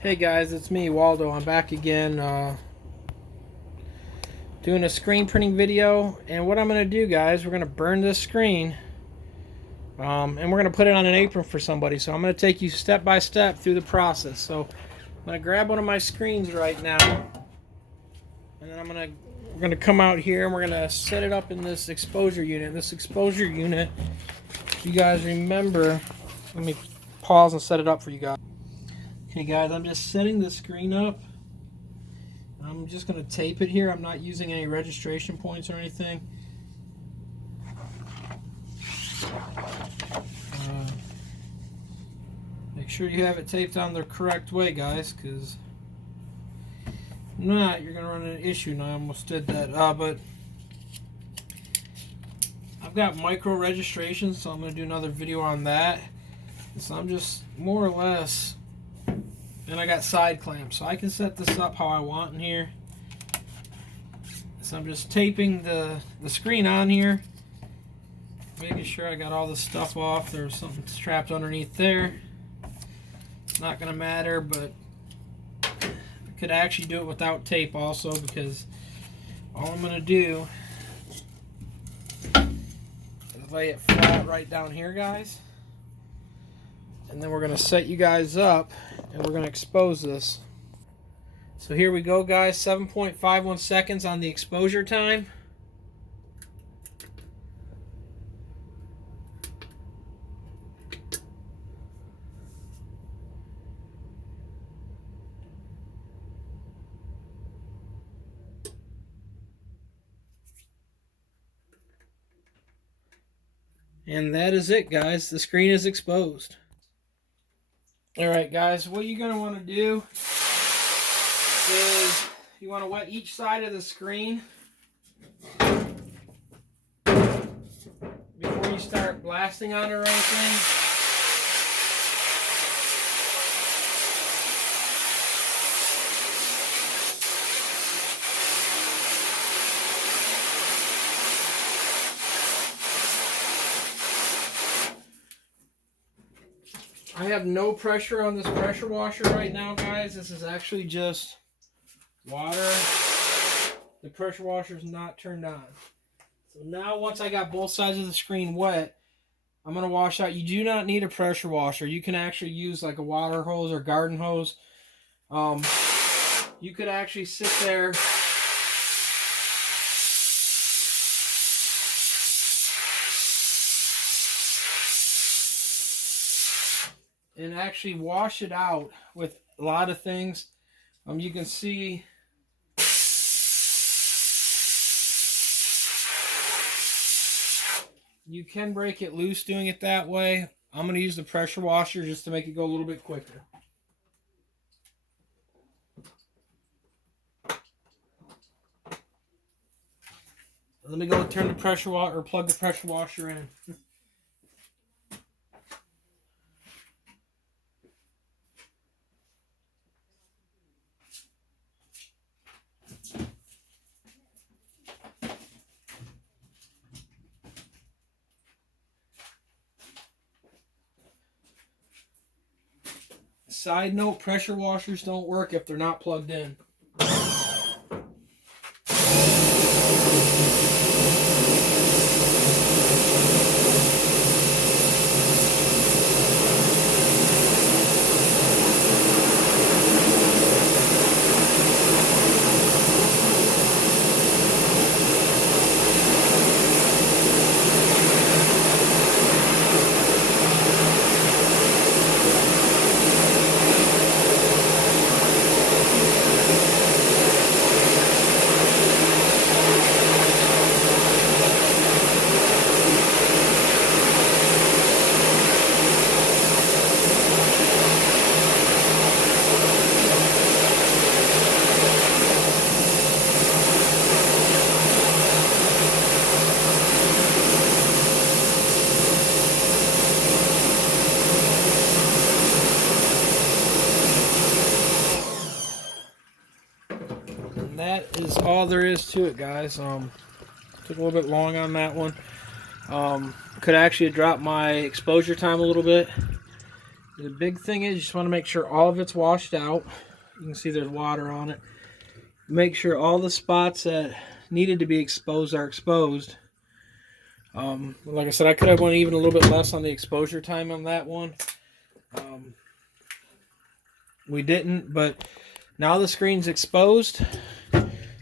Hey guys, it's me, Waldo. I'm back again doing a screen printing video. And what I'm going to do, guys, we're going to burn this screen and we're going to put it on an apron for somebody. So I'm going to take you step by step through the process. So I'm going to grab one of my screens right now, and then we're going to come out here and we're going to set it up in this exposure unit. This exposure unit, if you guys remember, let me pause and set it up for you guys. Okay guys, I'm just setting the screen up. I'm just going to tape it here. I'm not using any registration points or anything. Make sure you have it taped on the correct way, guys, because if not, you're going to run into an issue. And I almost did that. But I've got micro registrations, so I'm going to do another video on that. So I'm just more or less... And I got side clamps, so I can set this up how I want in here. So I'm just taping the screen on here, making sure I got all the stuff off. There's something strapped underneath there. It's not going to matter, but I could actually do it without tape also, because all I'm going to do is lay it flat right down here, guys. And then we're going to set you guys up and we're going to expose this. So here we go, guys. 7.51 seconds on the exposure time. And that is it, guys. The screen is exposed. Alright guys, what you're going to want to do is you want to wet each side of the screen before you start blasting on it or anything. I have no pressure on this pressure washer right now, guys. This is actually just water. The pressure washer is not turned on. So now once I got both sides of the screen wet, I'm going to wash out. You do not need a pressure washer. You can actually use like a water hose or garden hose. You could actually sit there and actually wash it out with a lot of things. You can see you can break it loose doing it that way. I'm going to use the pressure washer just to make it go a little bit quicker. Let me go turn the pressure washer or plug the pressure washer in. Side note, pressure washers don't work if they're not plugged in. That is all there is to it, guys. Took a little bit long on that one. Could actually drop my exposure time a little bit. The big thing is you just want to make sure all of it's washed out. You can see there's water on it. Make sure all the spots that needed to be exposed are exposed. Like I said, I could have went even a little bit less on the exposure time on that one. We didn't, but now the screen's exposed.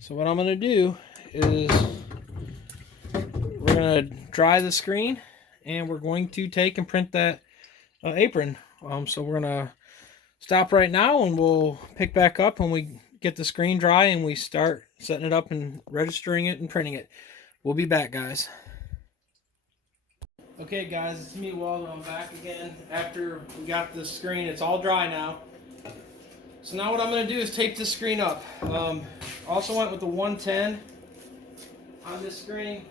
So what I'm going to do is we're going to dry the screen, and we're going to take and print that apron. So we're going to stop right now, and we'll pick back up when we get the screen dry and we start setting it up and registering it and printing it. We'll be back, guys. Okay, guys, it's me, Waldo. I'm back again after we got the screen. It's all dry now. So now what I'm going to do is tape this screen up. Also went with the 110 on this screen.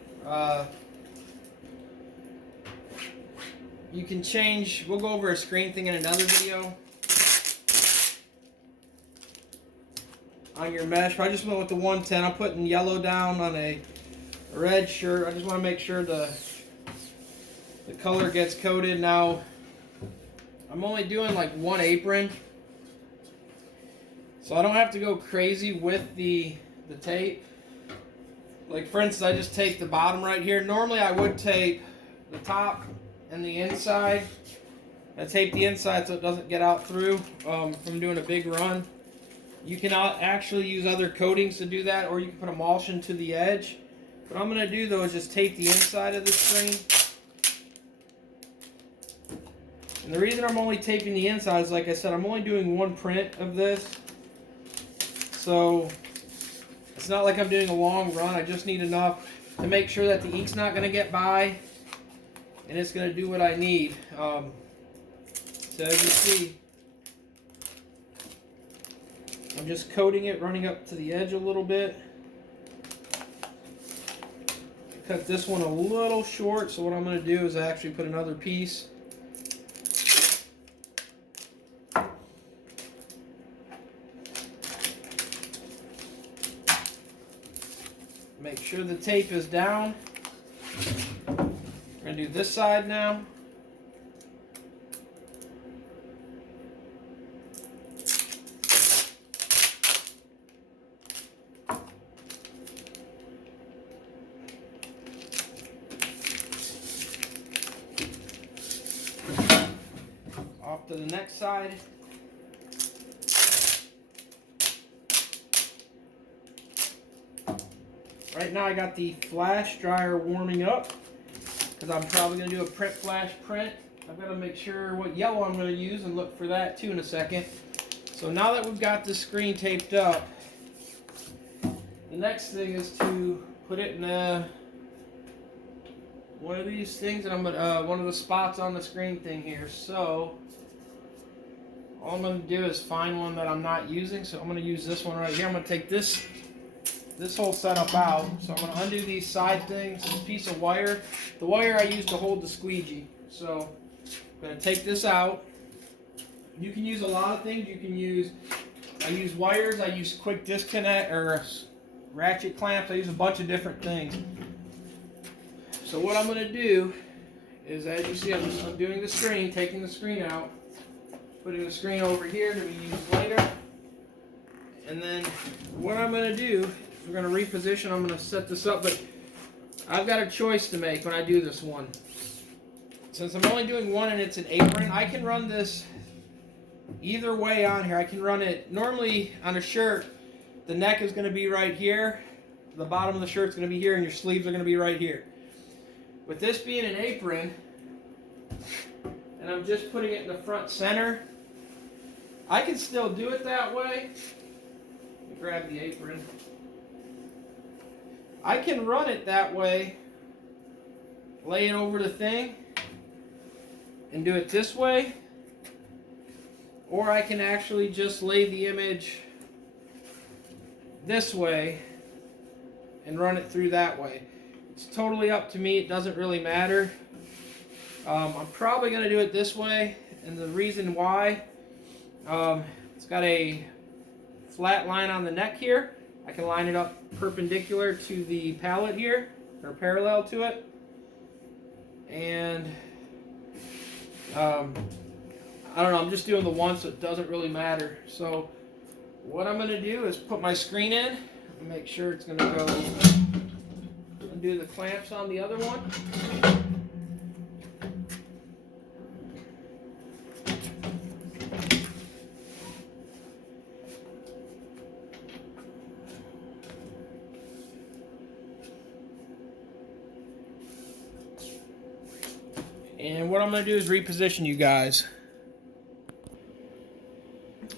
You can change, we'll go over a screen thing in another video on your mesh. But I just went with the 110. I'm putting yellow down on a red shirt. I just want to make sure the color gets coated. Now, I'm only doing like one apron, so I don't have to go crazy with the tape. Like for instance, I just tape the bottom right here. Normally I would tape the top and the inside. I tape the inside so it doesn't get out through from doing a big run. You can actually use other coatings to do that, or you can put emulsion to the edge. What I'm going to do though is just tape the inside of the screen. And the reason I'm only taping the inside is, like I said, I'm only doing one print of this. So it's not like I'm doing a long run. I just need enough to make sure that the ink's not going to get by and it's going to do what I need. So as you see, I'm just coating it, running up to the edge a little bit. Cut this one a little short, so what I'm going to do is actually put another piece. Make sure the tape is down. We're going to do this side now. Off to the next side. Right now I got the flash dryer warming up because I'm probably going to do a print flash print. I've got to make sure what yellow I'm going to use and look for that too in a second. So now that we've got the screen taped up, the next thing is to put it in one of these things, and I'm gonna one of the spots on the screen thing here. So all I'm going to do is find one that I'm not using. So I'm going to use this one right here. I'm going to take this whole setup out. So I'm going to undo these side things, this piece of wire. The wire I use to hold the squeegee. So I'm going to take this out. You can use a lot of things. I use wires, I use quick disconnect or ratchet clamps. I use a bunch of different things. So what I'm going to do is, as you see, I'm just undoing the screen, taking the screen out, putting the screen over here to be used later. And then what I'm going to do, we're going to reposition. I'm going to set this up, but I've got a choice to make when I do this one. Since I'm only doing one and it's an apron, I can run this either way on here. I can run it normally on a shirt. The neck is going to be right here. The bottom of the shirt is going to be here, and your sleeves are going to be right here. With this being an apron, and I'm just putting it in the front center, I can still do it that way. Let me grab the apron. I can run it that way, lay it over the thing, and do it this way. Or I can actually just lay the image this way and run it through that way. It's totally up to me. It doesn't really matter. I'm probably going to do it this way, and the reason why, it's got a flat line on the neck here. I can line it up perpendicular to the pallet here, or parallel to it, and I don't know, I'm just doing the one so it doesn't really matter. So what I'm going to do is put my screen in and make sure it's going to go, undo the clamps on the other one. And what I'm going to do is reposition you guys.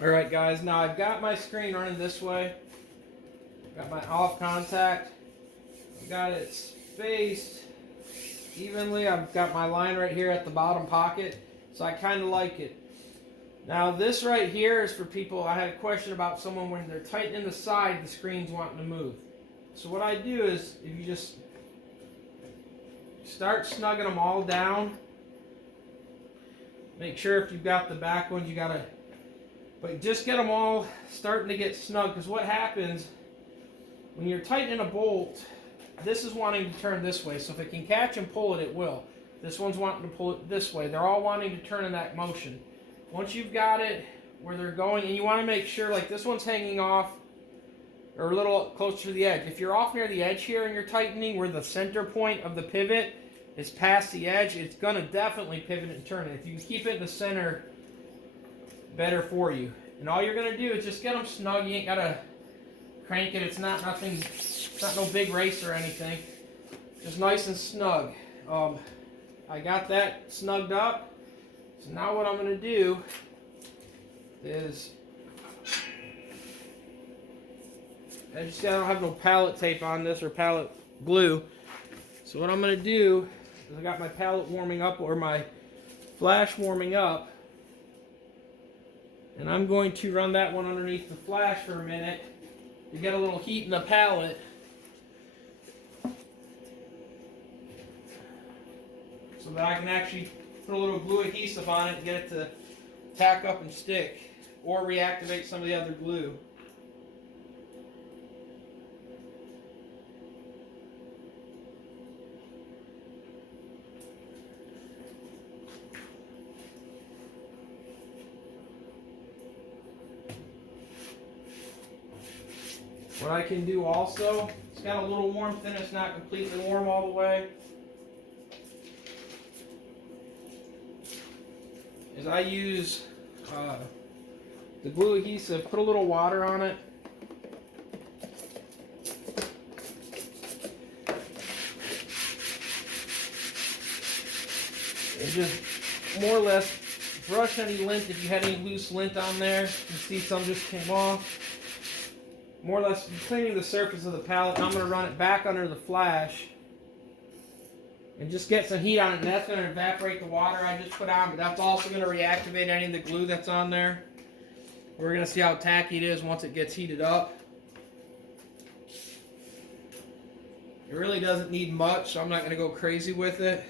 Alright guys, now I've got my screen running this way. Got my off contact. I've got it spaced evenly. I've got my line right here at the bottom pocket. So I kind of like it. Now this right here is for people, I had a question about someone when they're tightening the side, the screen's wanting to move. So what I do is, if you just start snugging them all down, make sure if you've got the back ones, you gotta, but just get them all starting to get snug, because what happens when you're tightening a bolt, this is wanting to turn this way, so if it can catch and pull it, it will. This one's wanting to pull it this way. They're all wanting to turn in that motion. Once you've got it where they're going, and you want to make sure, like this one's hanging off or a little closer to the edge. If you're off near the edge here and you're tightening where the center point of the pivot is past the edge, it's going to definitely pivot and turn it. If you can keep it in the center, better for you. And all you're going to do is just get them snug. You ain't got to crank it. It's not nothing. It's not no big race or anything. Just nice and snug. I got that snugged up. So now what I'm going to do is, as you see, I don't have no palette tape on this or palette glue. So what I'm going to do is I got my palette warming up, or my flash warming up, and I'm going to run that one underneath the flash for a minute to get a little heat in the palette. So that I can actually put a little glue adhesive on it and get it to tack up and stick, or reactivate some of the other glue. What I can do also, it's got a little warmth in it, it's not completely warm all the way, is I use the glue adhesive, put a little water on it, and just more or less brush any lint. If you had any loose lint on there, you see some just came off. More or less cleaning the surface of the palette. I'm going to run it back under the flash and just get some heat on it, and that's going to evaporate the water I just put on, but that's also going to reactivate any of the glue that's on there. We're going to see how tacky it is once it gets heated up. It really doesn't need much, so I'm not going to go crazy with it.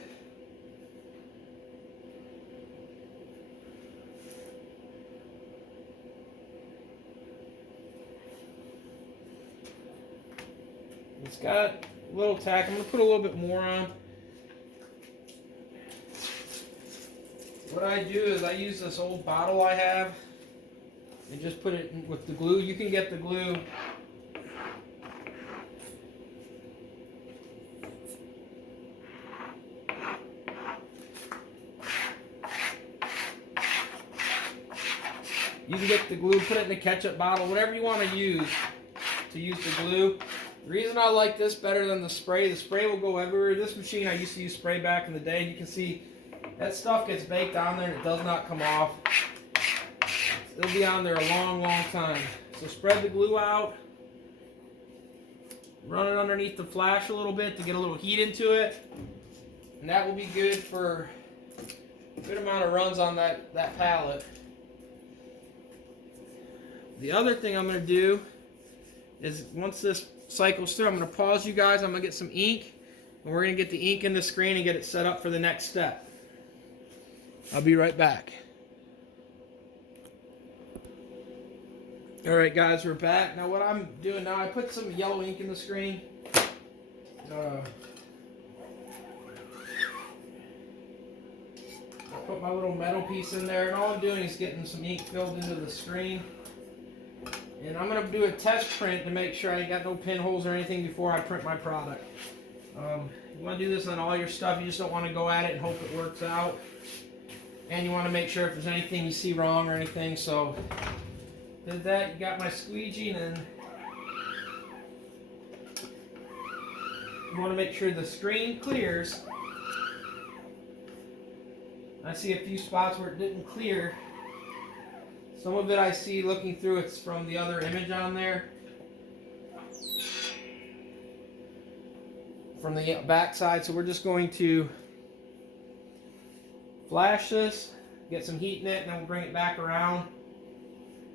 It's got a little tack. I'm going to put a little bit more on. What I do is I use this old bottle I have and just put it in with the glue. You can get the glue put it in a ketchup bottle, whatever you want to use the glue. The reason I like this better than the spray will go everywhere. This machine, I used to use spray back in the day, and you can see that stuff gets baked on there and it does not come off. It'll be on there a long, long time. So spread the glue out, run it underneath the flash a little bit to get a little heat into it, and that will be good for a good amount of runs on that palette. The other thing I'm going to do is, once this cycles through, I'm going to pause you guys. I'm going to get some ink, and we're going to get the ink in the screen and get it set up for the next step. I'll be right back. Alright guys, we're back. Now what I'm doing now, I put some yellow ink in the screen. put my little metal piece in there, and all I'm doing is getting some ink filled into the screen. And I'm going to do a test print to make sure I ain't got no pinholes or anything before I print my product. You want to do this on all your stuff. You just don't want to go at it and hope it works out. And you want to make sure if there's anything you see wrong or anything. So, did that. You got my squeegee, and then you want to make sure the screen clears. I see a few spots where it didn't clear. Some of it I see looking through, it's from the other image on there. From the back side, so we're just going to flash this, get some heat in it, and then we'll bring it back around.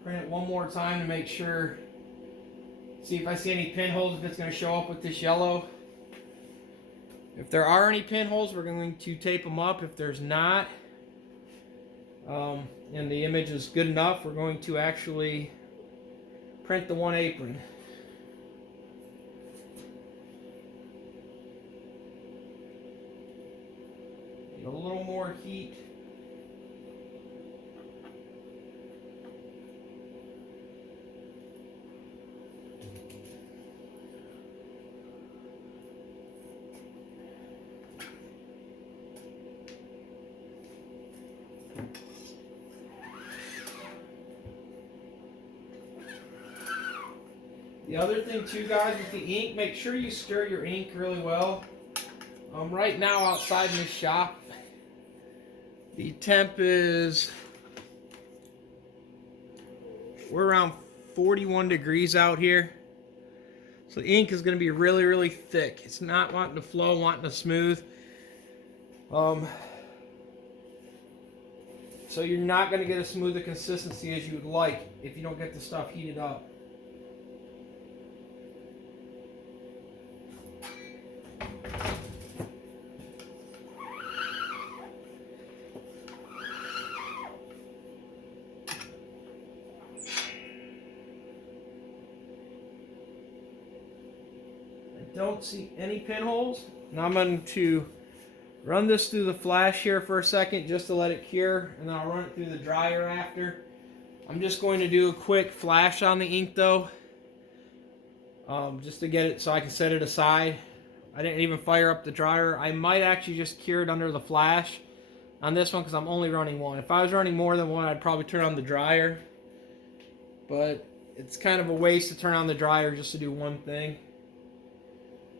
Print it one more time to make sure, see if I see any pinholes, if it's going to show up with this yellow. If there are any pinholes, we're going to tape them up. If there's not, and the image is good enough, we're going to actually print the one apron. Get a little more heat. The other thing too, guys, with the ink, make sure you stir your ink really well. Right now outside in this shop, the temp is, we're around 41 degrees out here. So the ink is going to be really, really thick. It's not wanting to flow, wanting to smooth. So you're not going to get as smooth a consistency as you would like if you don't get the stuff heated up. Don't see any pinholes. Now I'm going to run this through the flash here for a second just to let it cure, and then I'll run it through the dryer after. I'm just going to do a quick flash on the ink though, just to get it so I can set it aside. I didn't even fire up the dryer. I might actually just cure it under the flash on this one because I'm only running one. If I was running more than one, I'd probably turn on the dryer, but it's kind of a waste to turn on the dryer just to do one thing.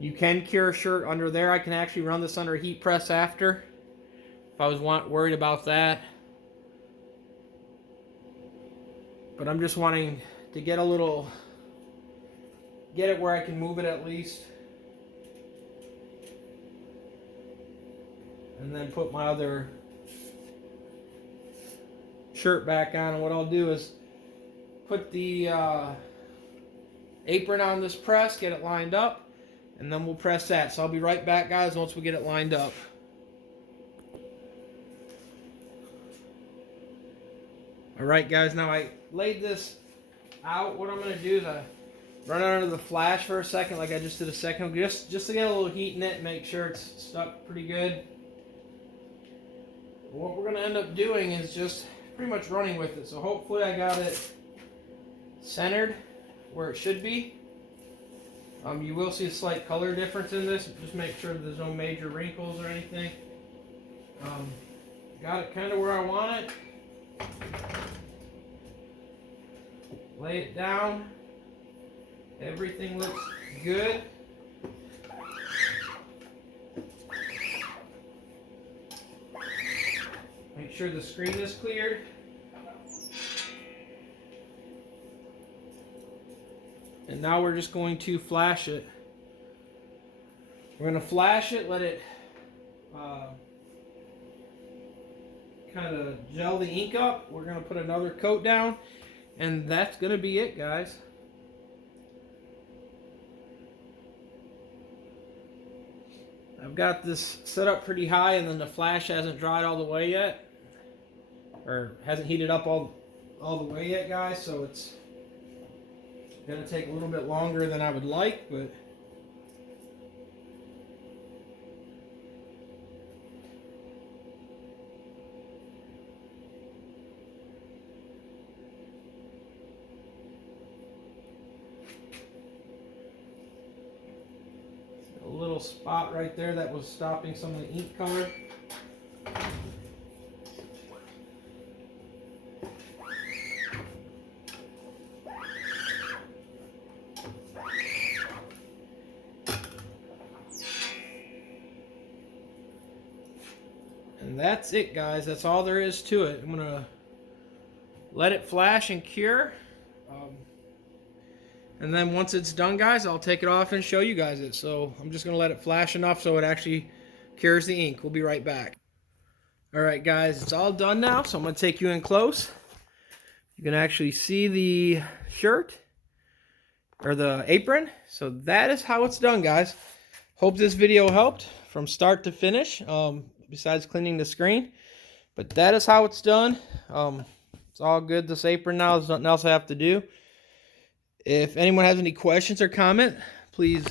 You can cure a shirt under there. I can actually run this under a heat press after, if I was worried about that. But I'm just wanting to get it where I can move it at least. And then put my other shirt back on. And what I'll do is put the apron on this press, get it lined up, and then we'll press that. So I'll be right back, guys, once we get it lined up. Alright, guys, now I laid this out. What I'm going to do is run it under the flash for a second, like I just did a second, just to get a little heat in it and make sure it's stuck pretty good. What we're going to end up doing is just pretty much running with it. So hopefully I got it centered where it should be. You will see a slight color difference in this. Just make sure there's no major wrinkles or anything. Got it kind of where I want it. Lay it down. Everything looks good. Make sure the screen is cleared. And now we're just going to flash it. We're going to flash it, let it kind of gel the ink up. We're going to put another coat down, and that's going to be it, guys. I've got this set up pretty high, and then the flash hasn't dried all the way yet, or hasn't heated up all the way yet, guys, so it's going to take a little bit longer than I would like, but little spot right there that was stopping some of the ink color. And that's it, guys. That's all there is to it. I'm gonna let it flash and cure. And then once it's done, guys, I'll take it off and show you guys it. So I'm just gonna let it flash enough so it actually cures the ink. We'll be right back. All right, guys, it's all done now. So I'm gonna take you in close. You can actually see the shirt or the apron. So that is how it's done, guys. Hope this video helped from start to finish, besides cleaning the screen. But that is how it's done. It's all good, this apron now. There's nothing else I have to do. If anyone has any questions or comment, please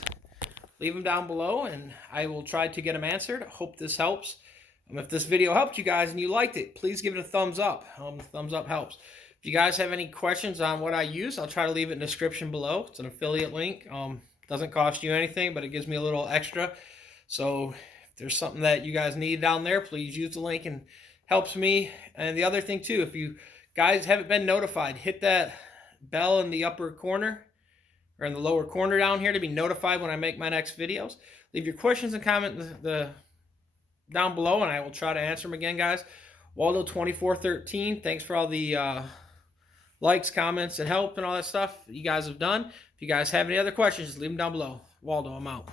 leave them down below and I will try to get them answered. I hope this helps. If this video helped you guys and you liked it, please give it a thumbs up. Thumbs up helps. If you guys have any questions on what I use, I'll try to leave it in the description below. It's an affiliate link. Doesn't cost you anything, but it gives me a little extra. So if there's something that you guys need down there, please use the link and helps me. And the other thing too, if you guys haven't been notified, hit that bell in the upper corner or in the lower corner down here to be notified when I make my next videos. Leave your questions and comments down below and I will try to answer them again, guys. Waldo2413, thanks for all the likes, comments, and help and all that stuff you guys have done. If you guys have any other questions, just leave them down below. Waldo, I'm out.